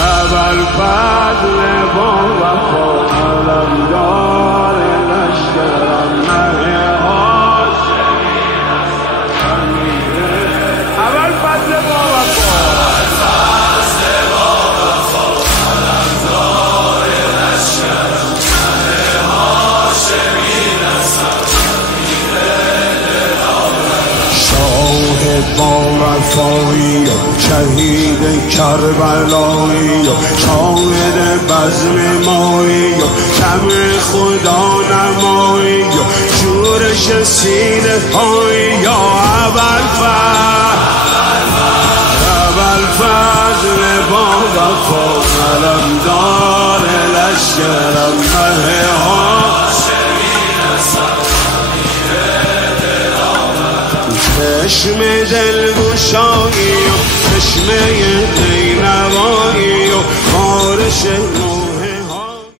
ابوالفضل با وفا علمدار لشکرم مه هاشمی ابوالفضل با وفا با وفایی و شهید کربلایی و شاهد بزم مایی و شمع خدا نمایی و شورش سینه هایی یا ابوالفضل با وفا علمدار لشکرم مه چشم دلگشایی و چشمه نینوایی و بارش